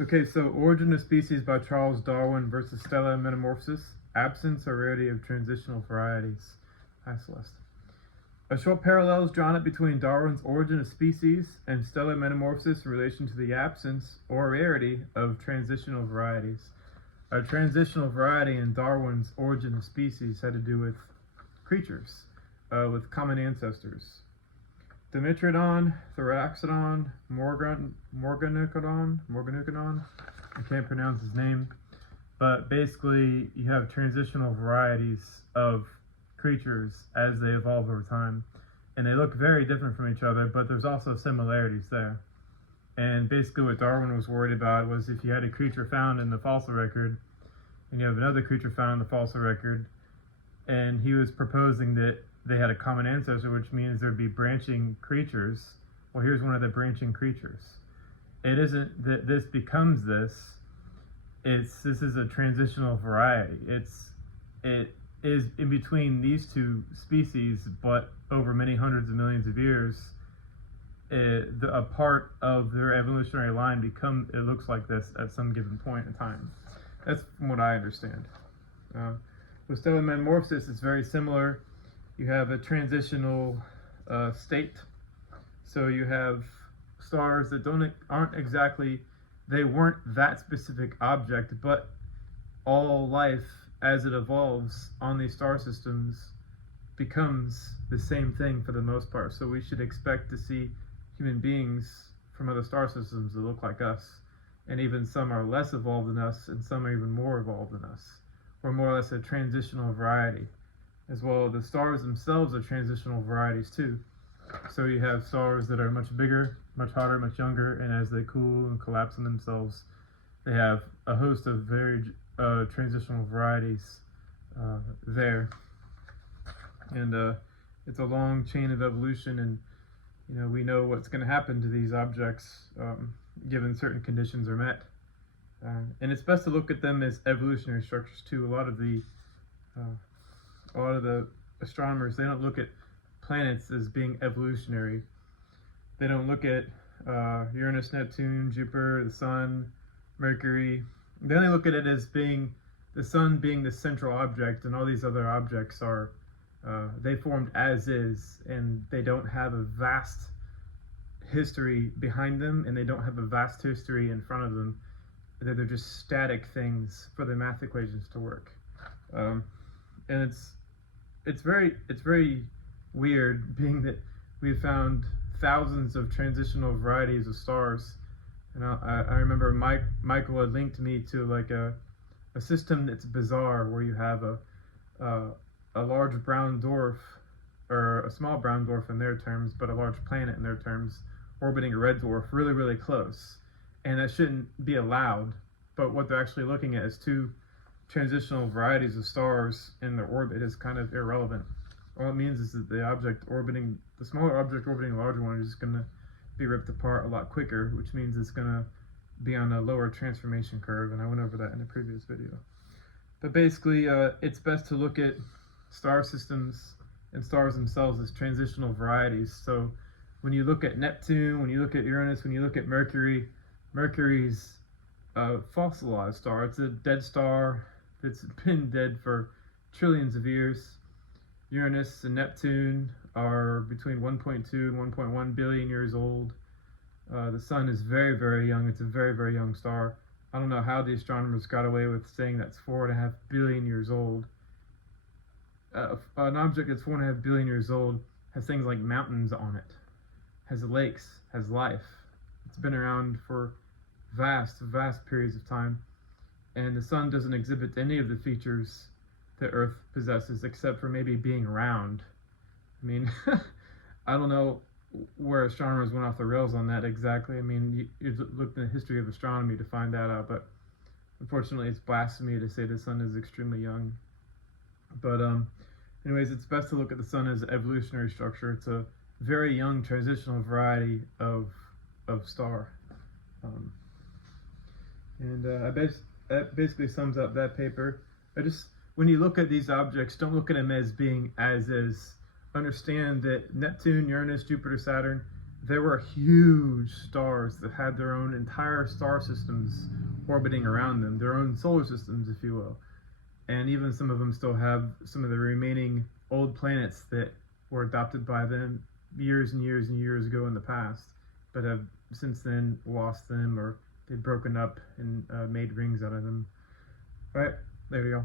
Okay, so Origin of Species by Charles Darwin versus Stellar Metamorphosis, Absence or Rarity of Transitional Varieties. Hi, Celeste. A short parallel is drawn up between Darwin's Origin of Species and Stellar Metamorphosis in relation to the absence or rarity of transitional varieties. A transitional variety in Darwin's Origin of Species had to do with creatures, with common ancestors. Dimetrodon, Thoraxodon, Morganocodon. I can't pronounce his name, but basically you have transitional varieties of creatures as they evolve over time, and they look very different from each other, but there's also similarities there. And basically what Darwin was worried about was if you had a creature found in the fossil record and you have another creature found in the fossil record, and he was proposing that they had a common ancestor, which means there'd be branching creatures. Well, here's one of the branching creatures. It isn't that this becomes this. This is a transitional variety. It is in between these two species, but over many hundreds of millions of years, a part of their evolutionary line it looks like this at some given point in time. That's from what I understand. With stellar metamorphosis, it's very similar. You have a transitional state. So you have stars that they weren't that specific object, but all life as it evolves on these star systems becomes the same thing for the most part. So we should expect to see human beings from other star systems that look like us. And even some are less evolved than us, and some are even more evolved than us. We're more or less a transitional variety. As well, the stars themselves are transitional varieties too. So you have stars that are much bigger, much hotter, much younger, and as they cool and collapse on themselves, they have a host of very transitional varieties there. And it's a long chain of evolution, and we know what's going to happen to these objects given certain conditions are met. And it's best to look at them as evolutionary structures too. A lot of the astronomers, they don't look at planets as being evolutionary. They don't look at Uranus, Neptune, Jupiter, the Sun, Mercury. They only look at it as being the Sun being the central object, and all these other objects are they formed as is, and they don't have a vast history behind them, and they don't have a vast history in front of them. They're just static things for the math equations to work. And it's very weird, being that we've found thousands of transitional varieties of stars. And I remember Michael had linked me to like a system that's bizarre, where you have a large brown dwarf, or a small brown dwarf in their terms, but a large planet in their terms, orbiting a red dwarf really, really close. And that shouldn't be allowed, but what they're actually looking at is two transitional varieties of stars in their orbit is kind of irrelevant. All it means is that the smaller object orbiting the larger one is going to be ripped apart a lot quicker, which means it's going to be on a lower transformation curve, and I went over that in a previous video. But basically, it's best to look at star systems and stars themselves as transitional varieties. So when you look at Neptune, when you look at Uranus, when you look at Mercury's a fossilized star. It's a dead star that's been dead for trillions of years. Uranus and Neptune are between 1.2 and 1.1 billion years old. The Sun is very, very young. It's a very, very young star. I don't know how the astronomers got away with saying that's 4.5 billion years old. An object that's 4.5 billion years old has things like mountains on it, has lakes, has life. It's been around for vast periods of time, and the Sun doesn't exhibit any of the features that Earth possesses, except for maybe being round. I mean, I don't know where astronomers went off the rails on that exactly. I mean, you looked in the history of astronomy to find that out, but unfortunately it's blasphemy to say the Sun is extremely young. But anyways, it's best to look at the Sun as an evolutionary structure. It's a very young transitional variety of star. That basically sums up that paper. When you look at these objects, don't look at them as being as is. Understand that Neptune, Uranus, Jupiter, Saturn, there were huge stars that had their own entire star systems orbiting around them, their own solar systems, if you will. And even some of them still have some of the remaining old planets that were adopted by them years and years and years ago in the past, but have since then lost them, or they've broken up and made rings out of them. Right, there we go.